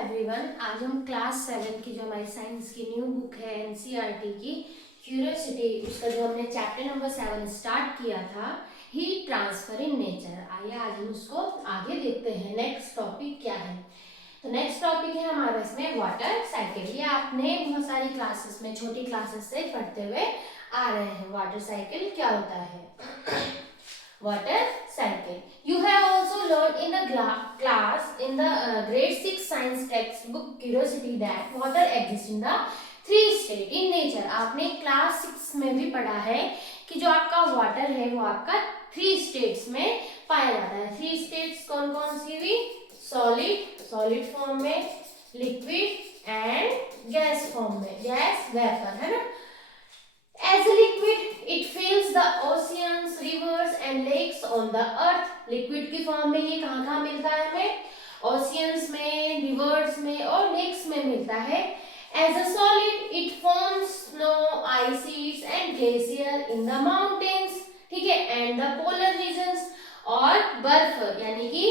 Everyone, आज हम class 7 की जो हमारी साइंस की न्यू बुक है एनसीईआरटी की क्यूरियोसिटी, उसका जो हमने चैप्टर नंबर 7 स्टार्ट किया था, हीट ट्रांसफर इन नेचर। आइए आज हम उसको आगे देखते हैं। नेक्स्ट टॉपिक क्या है? तो नेक्स्ट टॉपिक है हमारा इसमें वाटर साइकिल। ये आपने बहुत सारी क्लासेस में, छोटी क्लासेस से पढ़ते हुए आ रहे हैं। वाटर साइकिल क्या होता है? Water cycle. You have also learned in the class in the grade 6 science textbook curiosity that water exists in the three state in nature. आपने क्लास 6 में भी पढ़ा है कि जो आपका वाटर है वो आपका 3 स्टेट्स में पाया जाता है। 3 स्टेट्स कौन कौन सी हुई? सॉलिड फॉर्म में, लिक्विड एंड गैस फॉर्म में, गैस वेपर, है ना। As a liquid, it fills the oceans, rivers and lakes on the earth. Liquid की फॉर्म में ये कहाँ कहाँ मिलता है हमें? ओशियंस में, रिवर्स में और लेक्स में मिलता है। As a solid, it forms snow, ice sheets and glacier in the mountains. ठीक है, and the polar regions. और बर्फ यानी कि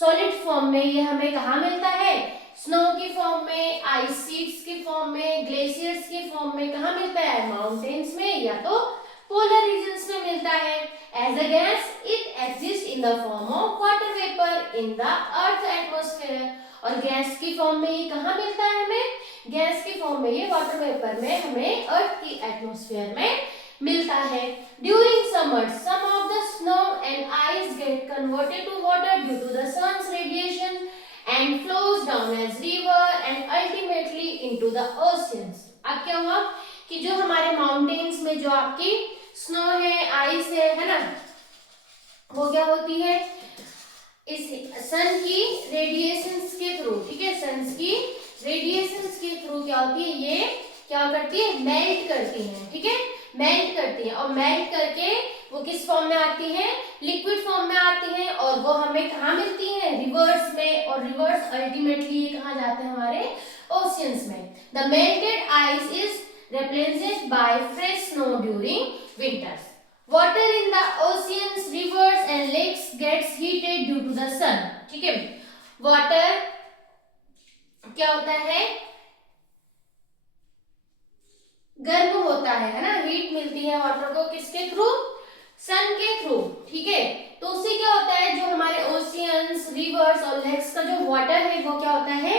सॉलिड फॉर्म में ये हमें कहाँ मिलता है? स्नो की फॉर्म में, आइस शीट्स की फॉर्म में, ग्लेशियर्स की फॉर्म में कहाँ मिलता है? माउंटेन्स में या तो पोलर रीजन्स में मिलता है। As a gas it exist in the form of water vapour in the earth atmosphere. और गैस की फॉर्म में ये कहाँ मिलता है हमें? गैस की फॉर्म में ये वाटर वेपर में हमें अर्थ की एटमॉस्फेयर में मिलता है। During summer some of the snow and ice get converted to water due to the sun's radiation and flows down as river and ultimately into the oceans. अब क्या हुआ कि जो हमारे माउंटेन्स में जो आपकी स्नो है, आइस है ना, वो क्या होती है? इस सन की रेडिएशंस के थ्रू, ठीक है, सन की रेडिएशंस के थ्रू क्या होती है? ये क्या करती है? मेल्ट करती है, ठीक है, मेल्ट करती है। और मेल्ट करके वो किस फॉर्म में आती है? लिक्विड फॉर्म में आती है। और वो हमें कहाँ मिलती है? रिवर्स में। और रिवर्स अल्टीमेटली ये कहाँ जाते हैं? हमारे ओशियंस में। The melted ice is replaced by fresh snow during winters. Water in the oceans, rivers and lakes gets heated due to the sun. ठीक है, वाटर क्या होता है? गर्म होता है ना। हीट मिलती है वाटर को किसके थ्रू? सन के थ्रू। ठीक है, तो उससे क्या होता है? जो हमारे ओशियंस, रिवर्स और लेक्स का जो वाटर है वो क्या होता है?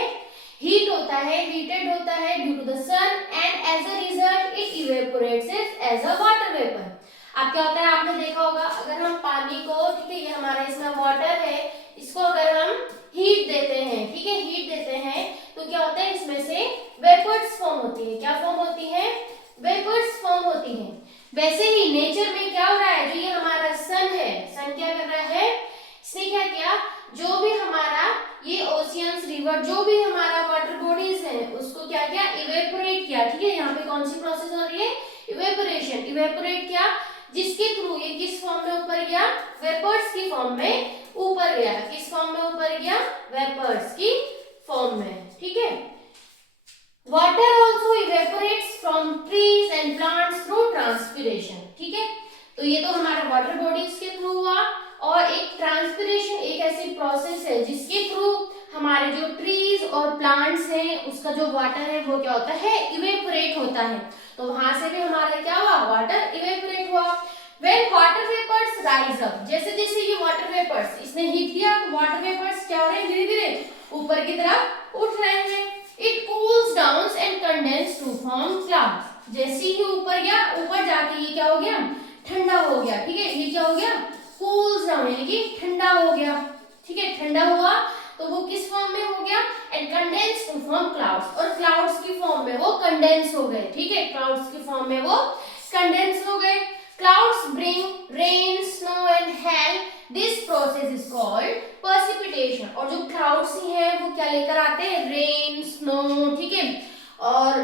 हीट होता है, हीटेड होता है due to the sun and as a result it evaporates as a water vapour. अब क्या होता है? आपने देखा होगा, अगर हम पानी को, ठीक है, ये हमारा इसमें वाटर है, इसको अगर हम हीट देते हैं, ठीक है, हीट देते हैं, तो क्या होता है? इसमें से वेपर्स फॉर्म होती है। क्या फॉर्म होती है? वेपर्स फॉर्म होती हैं। वैसे ही नेचर में क्या हो रहा है? जो ये हमारा सन है, सन क्या कर रहा है? इसने क्या किया? जो भी हमारा ये ओशियंस, रिवर, जो भी हमारा वाटर बॉडीज है, उसको क्या किया? इवेपोरेट किया। ठीक है, यहाँ पे कौन सी प्रोसेस हो रही है? इवेपोरेशन। इवेपोरेट किया, जिसके थ्रू ये किस फॉर्म में ऊपर गया? वेपर्स की फॉर्म में ऊपर गया। किस फॉर्म में ऊपर गया? वेपर्स की फॉर्म में। ठीक है, Water also evaporates from trees and plants through transpiration. ठीक है, तो ये तो हमारा वाटर बॉडीज के थ्रू हुआ। और एक ट्रांसपिरेशन एक ऐसी प्रोसेस है जिसके थ्रू हमारे जो ट्रीज और प्लांट्स हैं उसका जो वाटर है वो क्या होता है? इवेपोरेट होता है। तो वहां से भी हमारा क्या हुआ? वाटर इवेपोरेट हुआ। When water vapors rise up, जैसे जैसे ये वाटर वेपर्स इसने हीट दिया तो वाटर वेपर्स क्या हो रहे हैं? धीरे धीरे ऊपर की तरफ उठ रहे हैं। It cools down and condenses to form clouds. जैसे ही ऊपर गया, ऊपर जाके ये क्या हो गया? ठंडा हो गया। ठीक है, ये क्या हो गया? कूल्स डाउन यानी कि ठंडा हो गया। ठीक है, ठंडा हुआ तो वो किस फॉर्म में हो गया? And condense to form clouds. और क्लाउड्स की फॉर्म में वो कंडेंस हो गए। ठीक है, क्लाउड्स की फॉर्म में वो कंडेंस हो गए। Clouds bring rain, snow and hail. This process is called precipitation. और जो clouds ही हैं वो क्या लेकर आते हैं? Rain, snow, ठीक है, और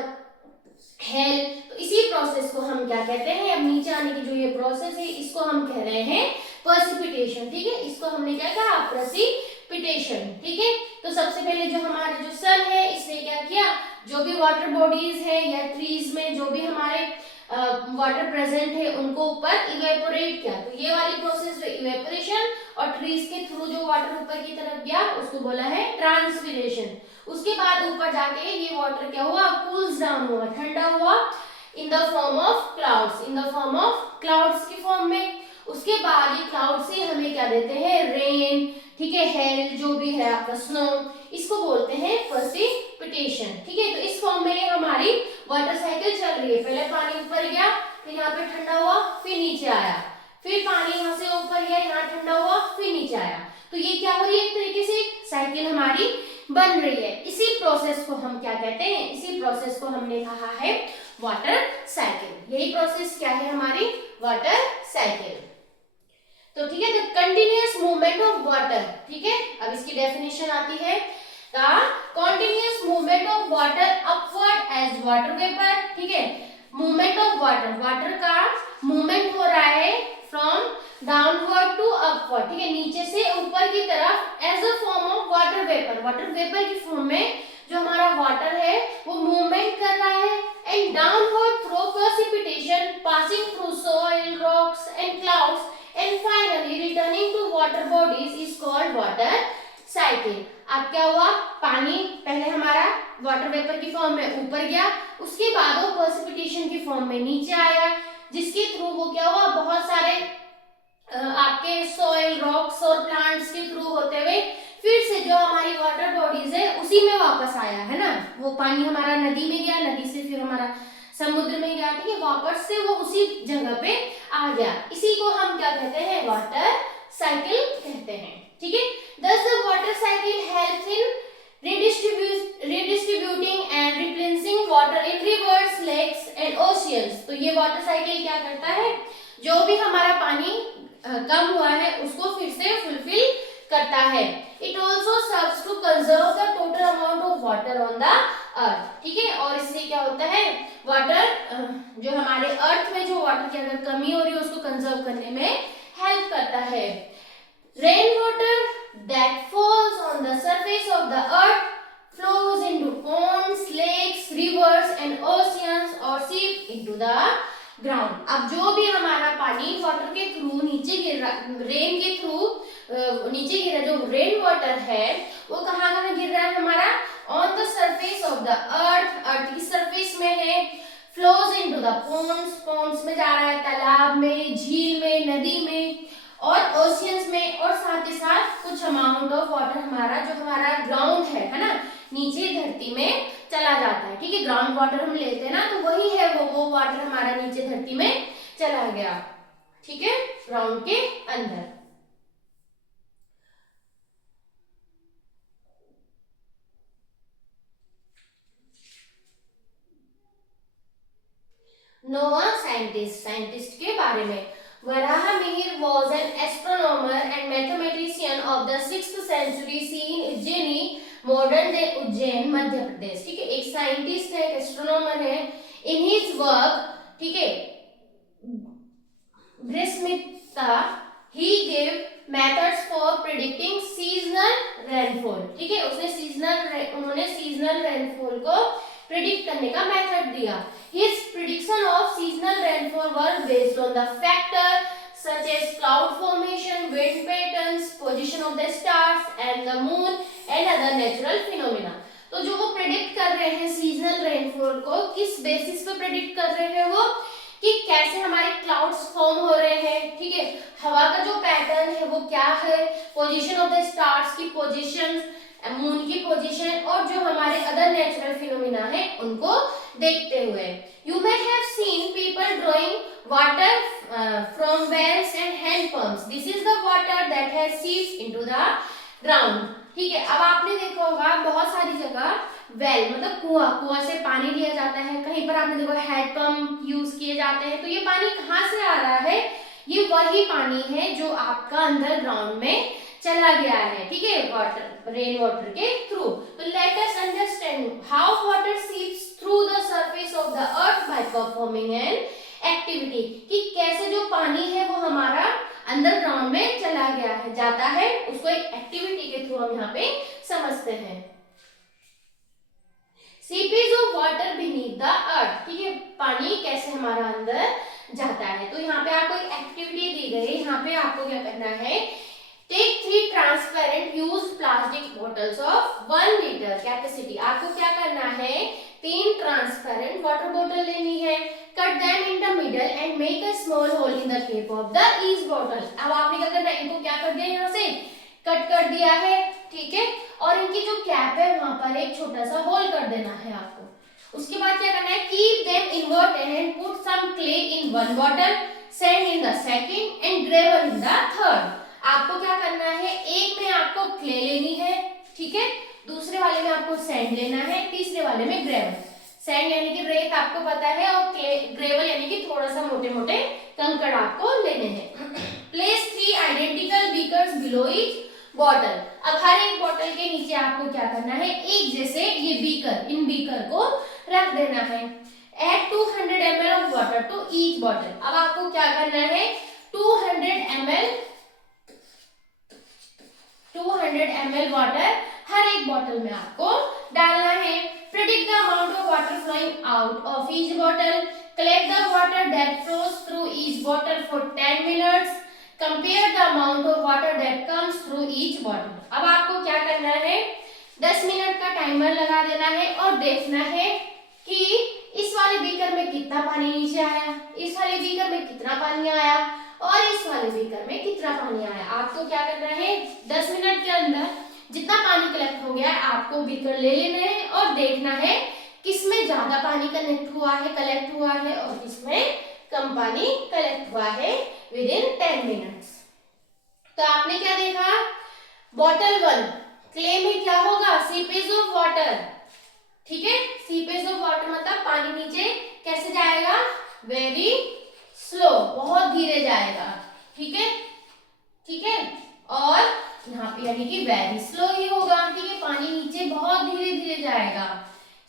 hail। तो इसी प्रोसेस को हम क्या कहते हैं? अब नीचे आने की जो ये प्रोसेस है इसको हम कह रहे हैं precipitation। ठीक है, इसको हमने क्या कहा? precipitation। ठीक है, तो सबसे पहले जो हमारे जो सन है इसने क्या किया? जो भी वाटर बॉडीज है या ट्रीज में जो भी हमारे वाटर प्रेजेंट है उनको ऊपर इवेपोरेट किया। तो ये वाली प्रोसेस है इवेपोरेशन। और ट्रीज के थ्रू जो वाटर ऊपर की तरफ गया उसको बोला है ट्रांसपिरेशन। उसके बाद ऊपर जाके ये वाटर क्या हुआ, कूल्स डाउन हुआ, ठंडा हुआ इन the form of clouds, in the form of clouds की फॉर्म में। उसके बाद ये क्लाउड से हमें क्या देते हैं, रेन, ठीक है, हेल जो भी है आपका, स्नो, इसको बोलते हैं प्रेसिपिटेशन, ठीक है। तो इस फॉर्म में ये हमारी वाटर साइकिल चल रही है। पहले पानी ऊपर गया, फिर यहाँ पे ठंडा हुआ, फिर नीचे आया, फिर पानी यहाँ से ऊपर गया, यहाँ ठंडा हुआ, फिर नीचे आया। तो ये क्या हो रही है, एक तरीके से साइकिल हमारी बन रही है। इसी प्रोसेस को हम क्या कहते हैं, इसी प्रोसेस को हमने कहा है वाटर साइकिल। यही प्रोसेस क्या है हमारी, वाटर साइकिल। तो ठीक है, the continuous movement of water, ठीक है। अब इसकी डेफिनेशन आती है, the continuous movement of water upward as water vapour, ठीक है। मूवमेंट ऑफ वाटर, वाटर का मूवमेंट हो रहा है फ्रॉम डाउनवर्ड टू अपवर्ड, ठीक है, नीचे से ऊपर की तरफ, as a form of water vapour, water vapour की फॉर्म में जो हमारा वाटर है वो मूवमेंट कर रहा है, and downward through precipitation passing through soil, rocks and clouds and finally returning to water bodies is called water cycle। अब क्या हुआ, पानी पहले हमारा वाटर वेपर की फॉर्म में ऊपर गया, उसके बाद वो प्रेसिपिटेशन की फॉर्म में नीचे आया, जिसके थ्रू वो क्या हुआ, बहुत सारे आपके सॉइल, रॉक्स और प्लांट्स के थ्रू होते हुए फिर से जो हमारी वाटर बॉडीज है उसी में वापस आया, है ना। वो पानी हमारा नदी में गया, नदी से फिर हमारा समुद्र में गया, ठीक है, वापस से वो उसी जगह पे आ गया। इसी को हम क्या कहते हैं, वाटर साइकिल कहते हैं, ठीक है। Thus the water cycle helps in redistributing and replenishing water in rivers, lakes and oceans। तो ये वाटर साइकिल क्या करता है, जो भी हमारा पानी कम हुआ है उसको फिर से फुलफिल करता है। It also serves to conserve the total amount of water on the earth, ठीक है। और इससे क्या होता है, वाटर जो हमारे अर्थ में जो वाटर की अगर कमी हो रही है उसको कंजर्व करने में हेल्प करता है। Rain water that falls on the surface of the earth flows into ponds, lakes, rivers and oceans or seep into the ground। अब जो भी हमारा पानी वाटर के थ्रू नीचे गिर रहा, रेन के थ्रू नीचे गिर रहा, जो रेन वाटर है वो कहाँ कहाँ गिर रहा है हमारा, on the surface of the earth, earth की सरफेस में है, flows into the ponds, ponds में जा रहा है, तालाब में, झील में, नदी में और ओशियंस में, और साथ ही साथ कुछ अमाउंट ऑफ वाटर हमारा जो हमारा ग्राउंड है ना, नीचे धरती में चला जाता है, ठीक है। ग्राउंड वाटर हम लेते हैं ना, तो वही है वो वाटर हमारा नीचे धरती में चला गया, ठीक है, ग्राउंड के अंदर। नोआ साइंटिस्ट, साइंटिस्ट के बारे में, Varahamihir was an astronomer and mathematician of the 6th century seen in Ujjaini, modern day Ujjain, Madhya Pradesh, ठीक है। एक साइंटिस्ट है, एक एस्ट्रोनॉमर है। इन हिज वर्क, ठीक है, बृहस्पतिता, he give methods for predicting seasonal rainfall, ठीक है। उन्होंने सीजनल रेनफॉल को प्रिडिक्ट करने का मेथड दिया। His prediction of seasonal rainfall were based on the factors such as cloud formation, wind patterns, position of the stars and the moon and other natural phenomena। तो जो वो predict कर रहे हैं सीजनल रेनफॉल को, किस basis पे predict कर रहे हैं वो, कि कैसे हमारे क्लाउड्स फॉर्म हो रहे हैं, ठीक है, हवा का जो पैटर्न है वो क्या है, पोजीशन ऑफ द स्टार्स की पोजीशन, मून की पोजीशन और जो हमारे अदर नेचुरल फिनोमिना है उनको देखते हुए। You may have seen people drawing water from wells and hand pumps, this is the water that has seeped into the ground, ठीक है। अब आपने देखा होगा बहुत सारी जगह वेल मतलब कुआं से पानी लिया जाता है, कहीं पर आपने देखा हैंड पंप यूज किए जाते हैं। तो ये पानी कहाँ से आ रहा है, ये वही पानी है जो आपका अंदर ग्राउंड में चला गया है, ठीक है, वाटर, रेन वाटर के थ्रू। तो let us understand how water seeps through the surface of the earth by performing an activity, कि कैसे जो पानी है वो हमारा अंदर ग्राउंड में चला गया है, जाता है, उसको एक एक्टिविटी के थ्रू हम यहाँ पे समझते हैं। Seepage of water beneath the earth, ठीक है, पानी कैसे हमारा अंदर जाता है। तो यहाँ पे आपको एक एक्टिविटी दी गई है, यहाँ पे आपको क्या करना है, take 3 transparent used plastic bottles of 1 litre capacity. आपको क्या करना है, 3 ट्रांसपेरेंट वाटर बॉटल लेनी है, cut them in the middle and make a small hole in the cap of the each bottle. अब आपने क्या करना है, इनको क्या कर दिया, यहाँ से कट कर दिया है, ठीक है, और इनकी जो कैप है वहां पर एक छोटा सा होल कर देना है आपको। उसके बाद क्या करना है, keep them inverted and put some clay in one bottle, sand in the second and gravel in the third. आपको क्या करना है, एक में आपको क्ले लेनी है, ठीक है, दूसरे वाले में आपको सैंड लेना है, तीसरे वाले में ग्रेवल। सैंड यानी कि रेत आपको पता है, और ग्रेवल यानी कि थोड़ा सा मोटे मोटे कंकड़ आपको लेने हैं। Place 3 identical beakers below each bottle. अब हर एक बॉटल के नीचे आपको क्या करना है, एक जैसे ये बीकर, इन बीकर को रख देना है। Add 200 ml of water to each bottle. अब आपको क्या करना है, 200 ml वाटर हर एक बॉटल में आपको डालना है। Predict the amount of water flowing out of each bottle, collect the water that flows through each bottle for 10 minutes, compare the amount of water that comes through each bottle. अब आपको क्या करना है, 10 minute का timer लगा देना है और देखना है कि इस वाले बीकर में कितना पानी नीचे आया, इस वाले बीकर में कितना पानी आया और इस वाले बीकर में कितना पानी आया। आपको क्या करना है, 10 मिनट के अंदर जितना पानी कलेक्ट हो गया है आपको बीकर ले लेना है और देखना है किसमें ज्यादा पानी कलेक्ट हुआ है और किसमें कम पानी कलेक्ट हुआ है विद इन 10 मिनट्स। तो आपने क्या देखा, बॉटल 1 क्ले में क्या होगा, सीपेज ऑफ वाटर, ठीक है, सीपेज ऑफ वाटर मतलब पानी नीचे कैसे जाएगा, वेरी स्लो, बहुत धीरे जाएगा, ठीक है, ठीक है, और यहाँ पे यानी कि वेरी स्लो ही होगा, ठीक है, पानी नीचे बहुत धीरे धीरे जाएगा।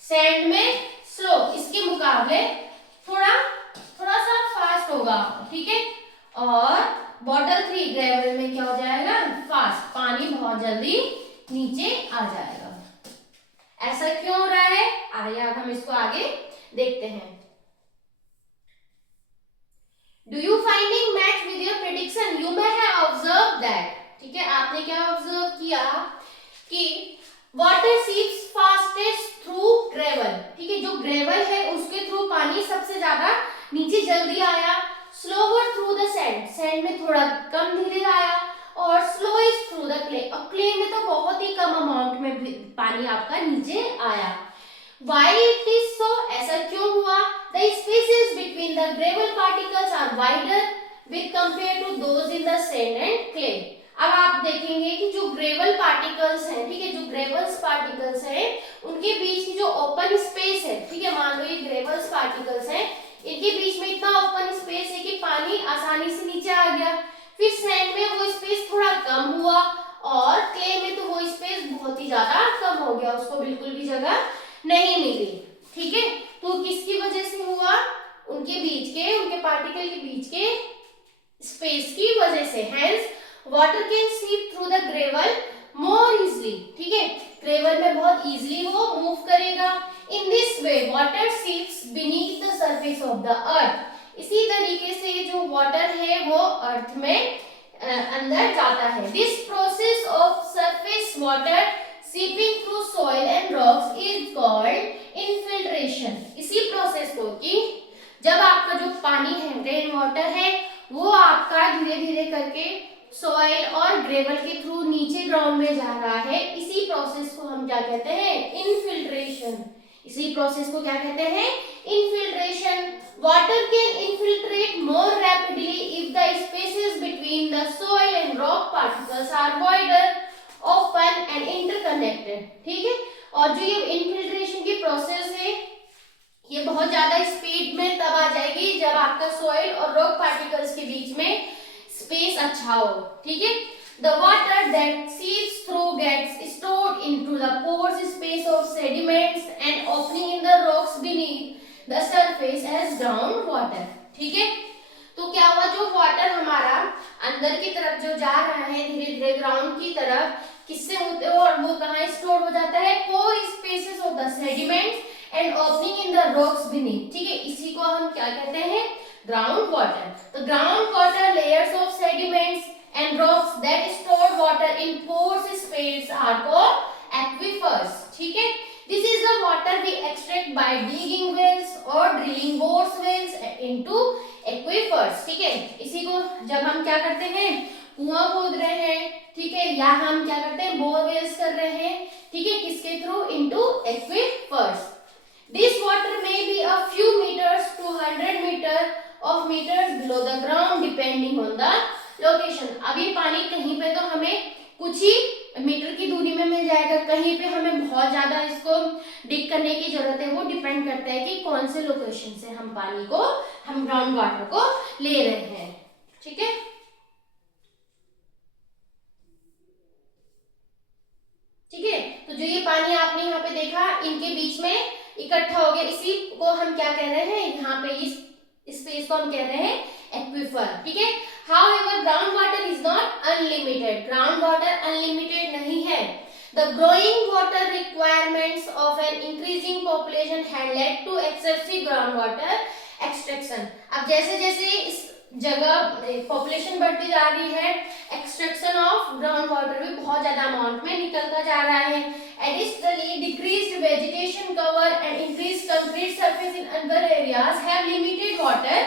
सैंड में स्लो, इसके मुकाबले थोड़ा थोड़ा सा फास्ट होगा, ठीक है, और बॉटल 3 ग्रेवल में क्या हो जाएगा, फास्ट, पानी बहुत जल्दी नीचे आ जाएगा। ऐसा क्यों हो रहा है, आइए अब हम इसको आगे देखते हैं। Do you finding match with your prediction? You may have observed that, ठीक है, आपने क्या ऑब्जर्व किया कि वाटर सीप्स फास्टेस्ट थ्रू ग्रेवल, ठीक है, जो ग्रेवल है उसके थ्रू पानी सबसे ज्यादा नीचे जल्दी आया, slower through the sand, sand में थोड़ा कम धीरे आया, और स्लोएस्ट थ्रू द क्ले, और क्ले में तो बहुत ही कम अमाउंट में पानी आपका नीचे आया। Why it is so? ऐसा क्यों हुआ? The spaces between the gravel particles are wider with compared to those in the sand and clay. अब आप देखेंगे कि जो ग्रेवल पार्टिकल्स हैं, ठीक है, जो ग्रेवल्स पार्टिकल्स हैं उनके बीच की जो ओपन स्पेस है, ठीक है, मान लो ये ग्रेवल्स पार्टिकल्स हैं, इनके बीच में इतना ओपन स्पेस है कि पानी आसानी से नीचे आ गया। फिर सैंड में वो स्पेस थोड़ा कम हुआ और क्ले में तो वो स्पेस बहुत ही ज्यादा कम हो गया, उसको बिल्कुल भी जगह नहीं मिली, ठीक है। तो किसकी वजह से हुआ, उनके बीच के, उनके पार्टिकल के बीच के स्पेस की वजह से। Hence water can seep through the gravel more easily, ठीक है, ग्रेवल में बहुत इजीली वो मूव करेगा। In this way water seeps beneath the surface of the earth. इसी तरीके से जो वाटर है वो अर्थ में अंदर जाता है। This process of surface water seeping through soil and rocks is called infiltration। इसी प्रोसेस को कि जब आपका जो पानी है, रेन वाटर है, वो आपका धीरे धीरे करके सॉइल और ग्रेवल के थ्रू नीचे ग्राउंड में जा रहा है, इसी प्रोसेस को हम क्या कहते हैं, इनफिल्ट्रेशन। इसी प्रोसेस को क्या कहते हैं, infiltration. Water can infiltrate more rapidly if the spaces between the soil and rock particles are wider, open and interconnected, ठीक है। और जो ये इनफिल्ट्रेशन की प्रोसेस है ये बहुत ज्यादा स्पीड में तब आ जाएगी जब आपका सॉइल और रॉक पार्टिकल्स के बीच में स्पेस अच्छा हो, ठीक है। The water that seeps through gets stored into the pores space of sediments and opening in the rocks beneath the surface as ground water, ठीक है। तो क्या हुआ, जो वाटर हमारा अंदर की तरफ जो जा रहा है धीरे धीरे ग्राउंड की तरफ, किससे होते हो, और वो कहाँ स्टोर हो जाता है, pore spaces of the sediments and opening in the rocks beneath, ठीक है। इसी को हम क्या कहते हैं, ग्राउंड वाटर। तो ground water layers of sediments and rocks that store water in porous space are called aquifers. ठीक है, this is the water we extract by digging wells or drilling bore wells into aquifers. ठीक है, इसी को जब हम क्या करते हैं, कुआं खोद रहे हैं, ठीक है, या हम क्या करते हैं, बोरवेल्स कर रहे हैं, ठीक है, किसके through, into aquifers. This water may be a few meters to 100 meters below the ground depending on the location. अब ये पानी कहीं पे तो हमें कुछ ही मीटर की दूरी में मिल जाएगा, कहीं पे हमें बहुत ज्यादा इसको डिग करने की जरूरत है. वो डिपेंड करता है कि कौन से लोकेशन से हम पानी को, हम ग्राउंड वाटर को ले रहे हैं. ठीक है, ठीक है. तो जो ये पानी आपने यहाँ पे देखा, इनके बीच में इकट्ठा हो गया, इसी को हम क्या कह रहे हैं, यहाँ पे इस स्पेस को हम कह रहे हैं एक्विफर. ठीक है. However, ground water is not unlimited. Ground water unlimited नहीं है. The growing water requirements of an increasing population had led to excessive groundwater extraction. अब जैसे जैसे इस जगह पॉपुलेशन बढ़ती जा रही है, एक्सट्रैक्शन ऑफ ग्राउंड वाटर भी बहुत ज्यादा अमाउंट में निकलता जा रहा है. Additionally, decreased vegetation cover and increased concrete surface in urban areas have limited water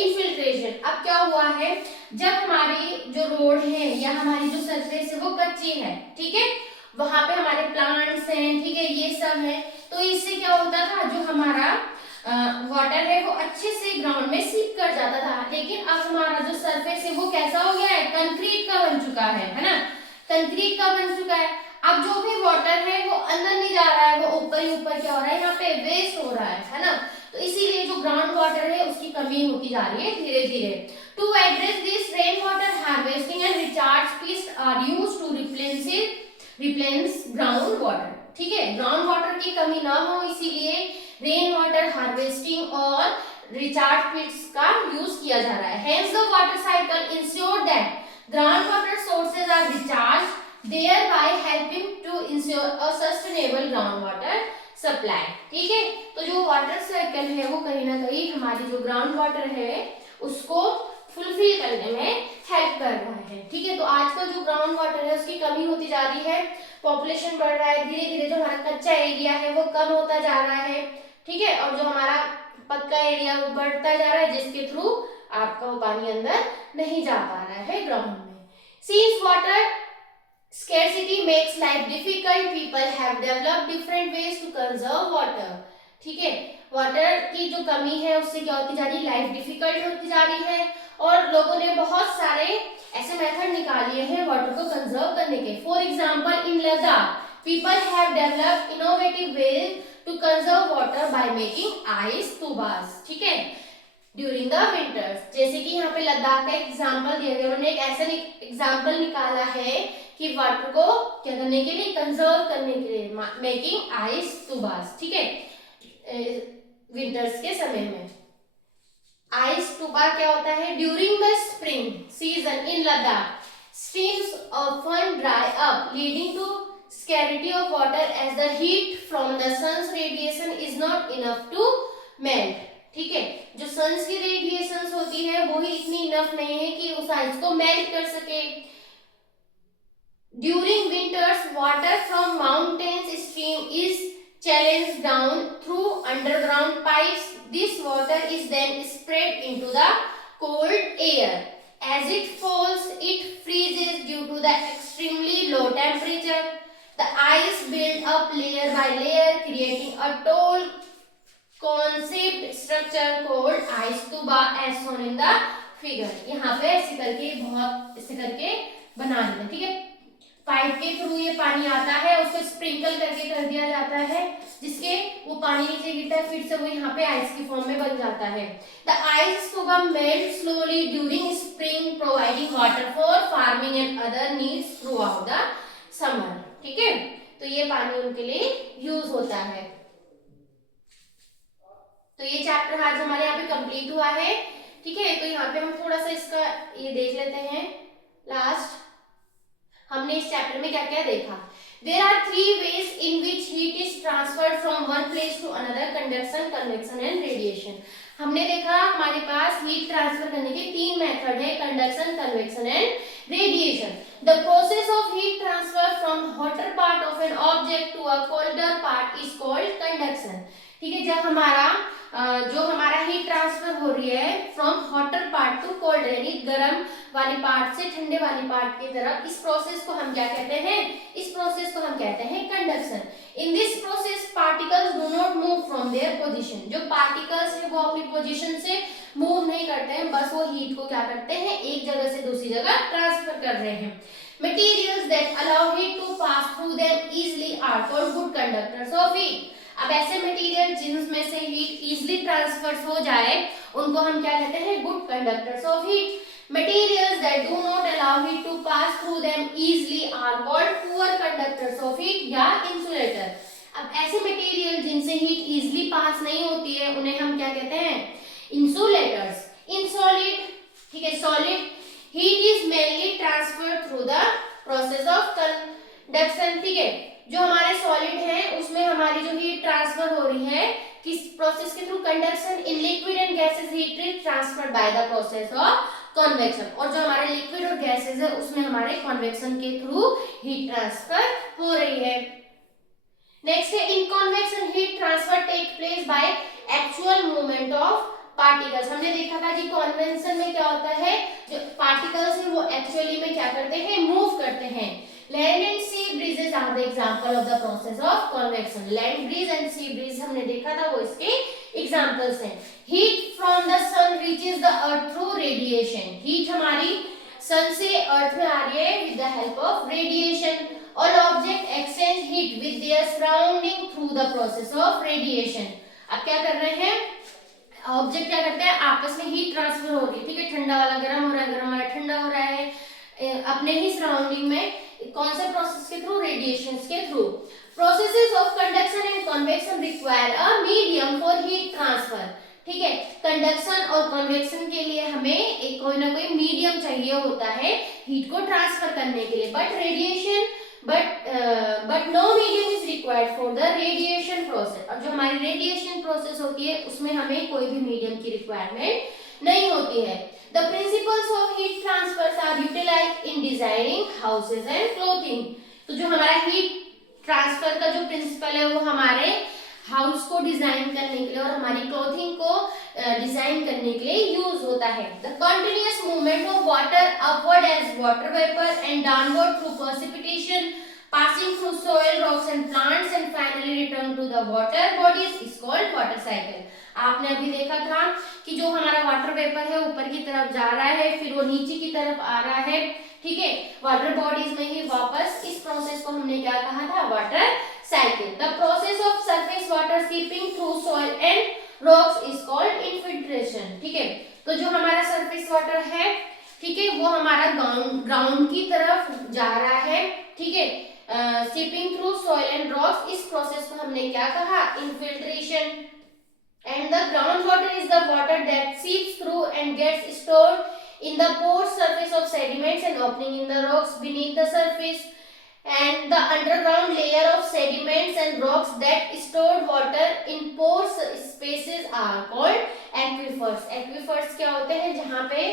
infiltration. अब क्या हुआ है, जब हमारी जो रोड है या हमारी जो सरफेस है वो कच्ची है, ठीक है, वहां पे हमारे प्लांट्स हैं, ठीक है, ये सब है, तो इससे क्या होता था, जो हमारा वाटर है वो अच्छे से ग्राउंड में सीप कर जाता था. लेकिन अब हमारा जो सरफेस है वो कैसा हो गया है, कंक्रीट का बन चुका है ना, कंक्रीट का बन चुका है. अब जो भी वाटर है वो अंदर नहीं जा रहा है, वो ऊपर ही ऊपर क्या हो रहा है, यहाँ पे वेस्ट हो रहा है ना. तो इसीलिए जो ग्राउंड वाटर है उसकी कमी होती जा रही है धीरे धीरे. To address this, rain water harvesting and recharge pits are used to replenish ground water. ठीक है, ग्राउंड वाटर की कमी ना हो इसीलिए रेन वाटर हार्वेस्टिंग और रिचार्ज पिट्स का यूज किया जा रहा है. Hence the water cycle ensure that ground water sources are recharge, thereby helping to ensure a sustainable ground water supply. ठीक है, तो जो वाटर साइकिल है वो कहीं ना कहीं हमारी जो ग्राउंड वाटर है उसको फुलफिल करने में हेल्प कर रहा है. ठीक है, तो आजकल जो ग्राउंड वाटर है उसकी कमी होती जा रही है, पॉपुलेशन बढ़ रहा है, धीरे धीरे जो हमारा कच्चा एरिया है वो कम होता जा रहा है. ठीक है, और जो हमारा पक्का एरिया वो बढ़ता जा रहा है, जिसके थ्रू आपका वो पानी अंदर नहीं जा पा रहा है ग्राउंड में. Since water scarcity makes life difficult, people have developed different ways to conserve water. ठीक है, वाटर की जो कमी है उससे क्या होती जा रही है, लाइफ डिफिकल्ट होती जा रही है, और लोगों ने बहुत सारे ऐसे मेथड निकाले हैं वाटर को कंजर्व करने के. For example, in Ladakh people have developed innovative ways to conserve water by making ice stupas. ठीक है, ड्यूरिंग द विंटर्स, जैसे कि यहाँ पे लद्दाख का एग्जाम्पल दिया गया, उन्होंने एक ऐसा एग्जाम्पल निकाला है कि वाटर को क्या करने के लिए, कंजर्व करने के लिए, मेकिंग आइस टूबास. ठीक है, विंटर्स के समय में आइस टूबा क्या होता है, during the spring season in Ladakh streams often dry up leading to scarcity of water as the heat from the sun's radiation is not enough to melt. ठीक है, जो सन्स की रेडिएशंस होती है वो ही इतनी इनफ नहीं है कि उस आइस को मेल्ट कर सके. During winters water from mountains stream is channeled down through underground pipes. This water is then spread into the cold air. As it falls, it freezes due to the extremely low temperature. The ice builds up layer by layer, creating a tall concept structure called ice tuba as shown in the figure. यहाँ पे ऐसे करके बना देते हैं. ठीक है, pipe के थ्रू ये पानी आता है, उसको स्प्रिंकल करके कर दिया जाता है, जिसके वो पानी नीचे गिरता है, फिर से वो यहाँ पे आइस की फॉर्म में बन जाता है. The ice tuba melts slowly during spring, providing water for farming and other needs throughout the summer. ठीक है, तो ये पानी उनके लिए यूज होता है. तो ये चैप्टर आज हमारे यहाँ पे कंप्लीट हुआ है. ठीक है, तो यहाँ पे हम थोड़ा सा इसका ये देख लेते हैं. लास्ट हमने इस चैप्टर में क्या क्या देखा. There are three ways in which heat is transferred from one place to another: conduction, convection and radiation. हमने देखा हमारे पास हीट ट्रांसफर करने के तीन मेथड है: conduction, convection and Radiation, the process of heat transfer from hotter part of an object to a colder part is called conduction. ठीक है, जब जो हमारा हीट ट्रांसफर हो रही है from hotter part two cold, यानी गर्म वाली पार्ट से ठंडे वाली पार्ट की तरफ, इस प्रोसेस को हम क्या कहते हैं? इस प्रोसेस को हम कहते हैं conduction. In this process particles do not move from their position. जो पार्टिकल्स है वो अपनी पोजीशन से मूव नहीं करते हैं, बस वो हीट को क्या करते हैं? एक जगह से दूसरी जगह ट्रांसफर कर रहे हैं. Materials that allow heat to pass through them easily are called good conductors of heat. अब ऐसे मटेरियल जिनमें से हीट इजीली ट्रांसफर हो जाए उनको हम क्या कहते हैं? Good conductors of heat. Materials that do not allow heat to pass through them easily are called poor conductors of heat या insulator. अब ऐसे मटेरियल जिनसे हीट इजीली पास नहीं होती है उन्हें हम क्या कहते हैं? इंसुलेटर्स. इन सॉलिड, ठीक है, solid heat is mainly transferred through the process of conduction. ठीक है, जो हमारे सॉलिड हैं उसमें हमारी जो हीट ट्रांसफर हो रही है किस प्रोसेस के through? Conduction. In liquid and gases heat is transferred by the process of convection. और जो हमारे लिक्विड और गैसेस है उसमें हमारे कन्वेक्शन के थ्रू हीट ट्रांसफर हो रही है. नेक्स्ट है, in convection heat transfer take place by actual movement of particles. हमने देखा था कि कन्वेक्शन में क्या होता है? जो पार्टिकल्स हैं वो एक्चुअली में क्या करते हैं? मूव करते हैं. Land and sea breezes are the example of the process of convection. Land breeze and sea breeze हमने देखा था, वो इसके एग्जांपल्स हैं. Heat from the sun reaches the earth through radiation. Heat हमारी सन से अर्थ में आ रही है with the help of radiation. All object exchange heat with their surrounding through the process of radiation. अब क्या कर रहे हैं? ऑब्जेक्ट क्या करते हैं? आपस में हीट ट्रांसफर हो रही है. ठीक है, ठंडा वाला गर्म हो रहा है, गर्म वाला ठंडा हो रहा है अपने ही सराउंडिंग में. कौन से प्रोसेस के थ्रू? रेडिएशंस के through. Processes of conduction and convection require a medium for heat transfer. ठीक है, कंडक्शन और कन्वेक्शन के लिए हमें एक कोई ना कोई मीडियम चाहिए होता है हीट को ट्रांसफर करने के लिए. But no medium is required for the radiation process. और जो हमारी रेडिएशन प्रोसेस होती है उसमें हमें कोई भी मीडियम की रिक्वायरमेंट नहीं होती है. The principles of heat transfers are utilized in designing houses and clothing. तो जो हमारा हीट ट्रांसफर का जो प्रिंसिपल है वो हमारे हाउस को डिजाइन करने के लिए और हमारी क्लोथिंग को डिजाइन करने के लिए यूज होता है. The continuous movement of water upward as water vapor and downward through precipitation, passing through soil, rocks and plants and finally return to the water bodies is called water cycle. आपने अभी देखा था कि जो हमारा water vapour है ऊपर की तरफ जा रहा है, फिर वो नीचे की तरफ आ रहा है. ठीक है, वाटर बॉडीज में ही वापस. इस प्रोसेस को हमने क्या कहा था? Water cycle. The process of surface water seeping through soil and rocks is called infiltration. ठीक है, तो जो हमारा सरफेस वाटर है, ठीक है, वो हमारा ग्राउंड की तरफ जा रहा है. ठीक है, seeping through soil and rocks, इस प्रोसेस को हमने क्या कहा? Infiltration. And the groundwater is the water that seeps through and gets stored in the porous surface of sediments and opening in the rocks beneath the surface. And the underground layer of sediments and rocks that stored water in porous spaces are called aquifers. Aquifers क्या होते हैं? जहाँ पे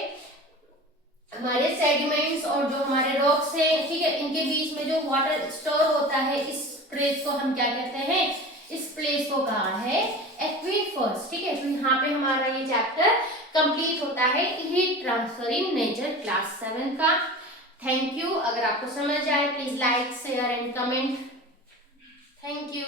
हमारे sediments और जो हमारे rocks हैं, ठीक है, इनके बीच में जो वाटर स्टोर होता है, इस प्लेस को हम क्या कहते हैं? इस प्लेस को कहा है एक्वीफर्स. ठीक है, तो यहाँ पे हमारा ये चैप्टर कंप्लीट होता है heat transfer in nature class 7 का. Thank you. अगर आपको समझ आए please like share and comment. Thank you.